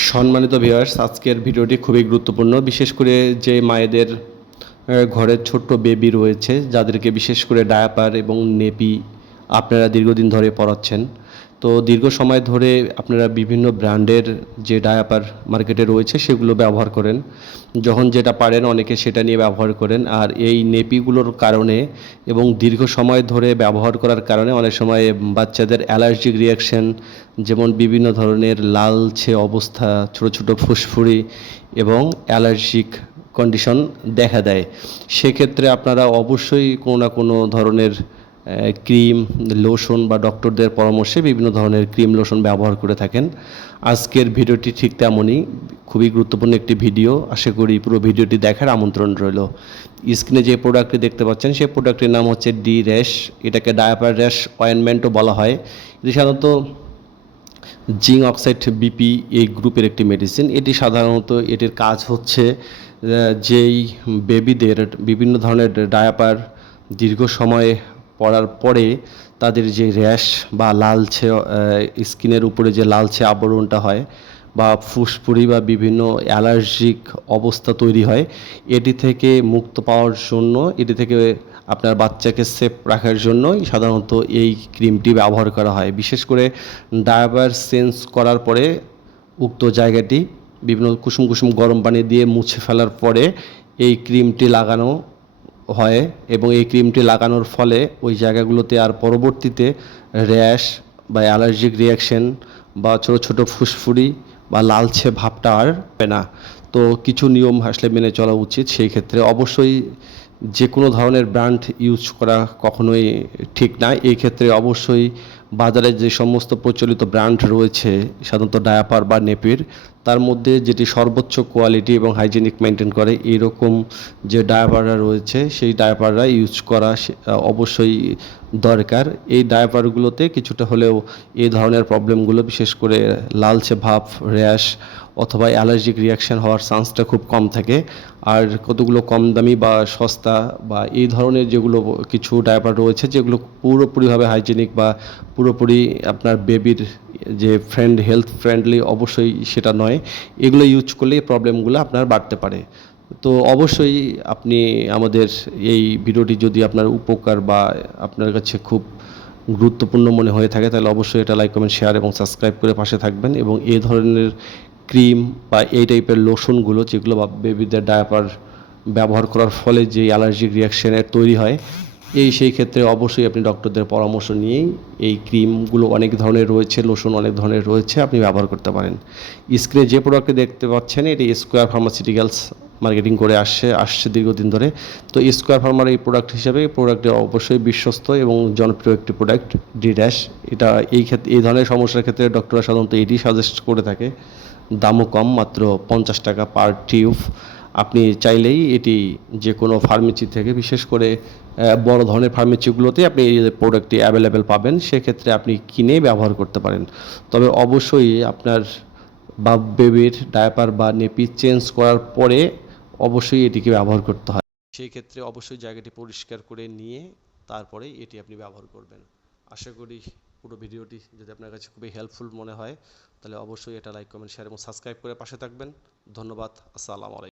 সম্মানিত ভিউয়ার্স, আজকের ভিডিওটি খুবই গুরুত্বপূর্ণ। বিশেষ করে যে মায়েদের ঘরে ছোট্ট বেবি রয়েছে, যাদেরকে বিশেষ করে ডায়াপার এবং নেপি আপনারা দীর্ঘদিন ধরে পরাচ্ছেন। তো দীর্ঘ সময় ধরে আপনারা বিভিন্ন ব্র্যান্ডের যে ডায়াপার মার্কেটে রয়েছে সেগুলো ব্যবহার করেন। যখন যেটা পারেন অনেকে সেটা নিয়ে ব্যবহার করেন। আর এই নেপিগুলোর কারণে এবং দীর্ঘ সময় ধরে ব্যবহার করার কারণে অনেক সময় বাচ্চাদের অ্যালার্জিক রিয়াকশন, যেমন বিভিন্ন ধরনের লালচে অবস্থা, ছোট ছোট ফুসফুড়ি এবং অ্যালার্জিক কন্ডিশন দেখা দেয়। সেক্ষেত্রে আপনারা অবশ্যই কোনো না কোনো ধরনের ক্রিম, লোশন বা ডক্টরদের পরামর্শে বিভিন্ন ধরনের ক্রিম, লোশন ব্যবহার করে থাকেন। আজকের ভিডিওটি ঠিক তেমনই খুবই গুরুত্বপূর্ণ একটি ভিডিও। আশা করি পুরো ভিডিওটি দেখার আমন্ত্রণ রইল। স্ক্রিনে যে প্রোডাক্টটি দেখতে পাচ্ছেন সেই প্রোডাক্টটির নাম হচ্ছে ডি র্যাশ। এটাকে ডায়াপার র্যাশ অয়েনমেন্টও বলা হয়। এটি সাধারণত জিঙ্ক অক্সাইড বিপি এই গ্রুপের একটি মেডিসিন। এটি সাধারণত এটির কাজ হচ্ছে যেই বেবিদের বিভিন্ন ধরনের ডায়াপার দীর্ঘ সময় পরার পরে তাদের যে র্যাশ বা লালচে স্কিনের উপরে যে লালচে আবরণটা হয় বা ফুসফুড়ি বা বিভিন্ন অ্যালার্জিক অবস্থা তৈরি হয়, এটি থেকে মুক্ত পাওয়ার জন্য, এটি থেকে আপনার বাচ্চাকে সেফ রাখার জন্যই সাধারণত এই ক্রিমটি ব্যবহার করা হয়। বিশেষ করে ডায়াপার চেঞ্জ করার পরে উক্ত জায়গাটি বিভিন্ন কুসুম কুসুম গরম পানি দিয়ে মুছে ফেলার পরে এই ক্রিমটি লাগানো হয় এবং এই ক্রিমটি লাগানোর ফলে ওই জায়গাগুলোতে আর পরবর্তীতে র্যাশ বা অ্যালার্জিক রিয়াকশন বা ছোটো ছোটো ফুসফুড়ি বা লালচে ভাবটা আর হবে না। তো কিছু নিয়ম আসলে মেনে চলা উচিত। সেই ক্ষেত্রে অবশ্যই যে কোনো ধরনের ব্র্যান্ড ইউজ করা কখনোই ঠিক না। এই ক্ষেত্রে অবশ্যই বাজারে যে সমস্ত প্রচলিত ব্র্যান্ড রয়েছে সাধারণত ডায়াপার বা নেপির, তার মধ্যে যেটি সর্বোচ্চ কোয়ালিটি এবং হাইজেনিক মেনটেন করে এরকম যে ডায়াপাররা রয়েছে সেই ডায়াপাররা ইউজ করা অবশ্যই দরকার। এই ডায়াপারগুলোতে কিছুটা হলেও এই ধরনের প্রবলেমগুলো, বিশেষ করে লালচে ভাব, র্যাশ অথবা অ্যালার্জিক রিয়াকশান হওয়ার চান্সটা খুব কম থাকে। আর কতগুলো কম দামি বা সস্তা বা এই ধরনের যেগুলো কিছু ডায়াপার রয়েছে যেগুলো পুরোপুরিভাবে হাইজেনিক বা পুরোপুরি আপনার বেবির যে হেলথ ফ্রেন্ডলি, অবশ্যই সেটা নয়। এগুলো ইউজ করলে এই প্রবলেমগুলো আপনার বাড়তে পারে। তো অবশ্যই আপনি আমাদের এই ভিডিওটি যদি আপনার উপকার বা আপনার কাছে খুব গুরুত্বপূর্ণ মনে হয়ে থাকে তাহলে অবশ্যই এটা লাইক, কমেন্ট, শেয়ার এবং সাবস্ক্রাইব করে পাশে থাকবেন। এবং এই ধরনের ক্রিম বা এই টাইপের লোশনগুলো যেগুলো বেবিদের ডায়াপার ব্যবহার করার ফলে যে অ্যালার্জিক রিয়াকশানের তৈরি হয়, সেই ক্ষেত্রে অবশ্যই আপনি ডক্টরদের পরামর্শ নিয়েই এই ক্রিমগুলো অনেক ধরনের রয়েছে, লোশন অনেক ধরনের রয়েছে, আপনি ব্যবহার করতে পারেন। স্ক্রিনে যে প্রোডাক্টটি দেখতে পাচ্ছেন এটি স্কোয়ার ফার্মাসিউটিক্যালস মার্কেটিং করে আসছে দীর্ঘদিন ধরে। তো স্কোয়ার ফার্মার এই প্রোডাক্ট হিসাবে এই প্রোডাক্টটি অবশ্যই বিশ্বস্ত এবং জনপ্রিয় একটি প্রোডাক্ট ডি ড্যাশ। এটা এই ধরনের সমস্যার ক্ষেত্রে ডক্টররা সাধারণত এটি সাজেস্ট করে থাকে। দামও কম, মাত্র 50 টাকা পার টিউব। আপনি চাইলেই এটি যে কোনো ফার্মেসি থেকে, বিশেষ করে বড় ধরনের ফার্মেসিগুলোতে আপনি এই প্রোডাক্টটি অ্যাভেলেবেল পাবেন। সেক্ষেত্রে আপনি কিনে ব্যবহার করতে পারেন। তবে অবশ্যই আপনার বেবির ডায়াপার বা নেপি চেঞ্জ করার পরে অবশ্যই এটিকে ব্যবহার করতে হয়। সেই ক্ষেত্রে অবশ্যই জায়গাটি পরিষ্কার করে নিয়ে তারপরে এটি আপনি ব্যবহার করবেন। আশা করি পুরো ভিডিওটি যদি আপনার কাছে খুবই হেল্পফুল মনে হয় তাহলে অবশ্যই এটা লাইক, কমেন্ট, শেয়ার এবং সাবস্ক্রাইব করে পাশে থাকবেন। ধন্যবাদ। আসসালামু আলাইকুম।